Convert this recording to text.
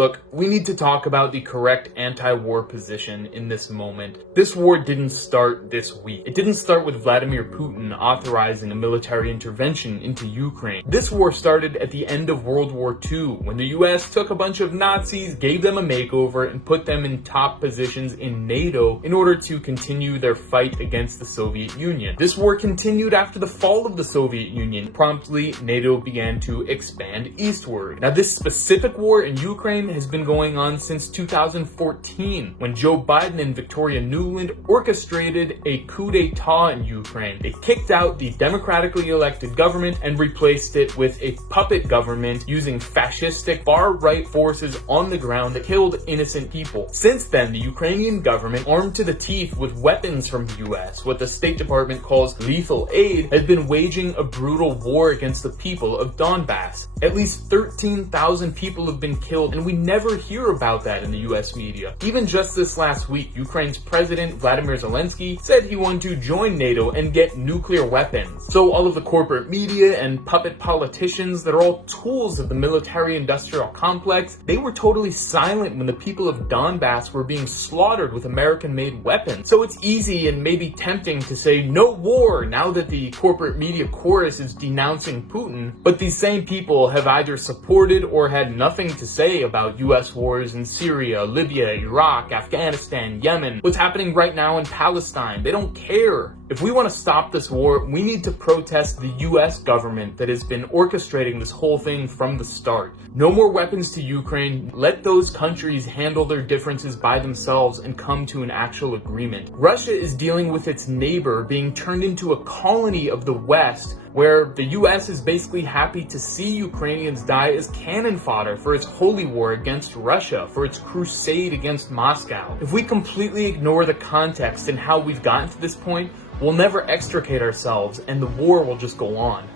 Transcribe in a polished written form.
Look, we need to talk about the correct anti-war position in this moment. This war didn't start this week. It didn't start with Vladimir Putin authorizing a military intervention into Ukraine. This war started at the end of World War II, when the US took a bunch of Nazis, gave them a makeover, and put them in top positions in NATO in order to continue their fight against the Soviet Union. This war continued after the fall of the Soviet Union. Promptly, NATO began to expand eastward. Now, this specific war in Ukraine has been going on since 2014, when Joe Biden and Victoria Nuland orchestrated a coup d'etat in Ukraine. They kicked out the democratically elected government and replaced it with a puppet government using fascistic far-right forces on the ground that killed innocent people. Since then, the Ukrainian government, armed to the teeth with weapons from the US, what the State Department calls lethal aid, has been waging a brutal war against the people of Donbass. At least 13,000 people have been killed, and we never hear about that in the US media. Even just this last week, Ukraine's President Vladimir Zelensky said he wanted to join NATO and get nuclear weapons. So all of the corporate media and puppet politicians that are all tools of the military-industrial complex, they were totally silent when the people of Donbass were being slaughtered with American-made weapons. So it's easy and maybe tempting to say no war now that the corporate media chorus is denouncing Putin, but these same people have either supported or had nothing to say about US wars in Syria, Libya, Iraq, Afghanistan, Yemen, what's happening right now in Palestine. They don't care. If we want to stop this war, we need to protest the US government that has been orchestrating this whole thing from the start. No more weapons to Ukraine. Let those countries handle their differences by themselves and come to an actual agreement. Russia is dealing with its neighbor being turned into a colony of the West, where the US is basically happy to see Ukrainians die as cannon fodder for its holy war against Russia, for its crusade against Moscow. If we completely ignore the context and how we've gotten to this point, we'll never extricate ourselves and the war will just go on.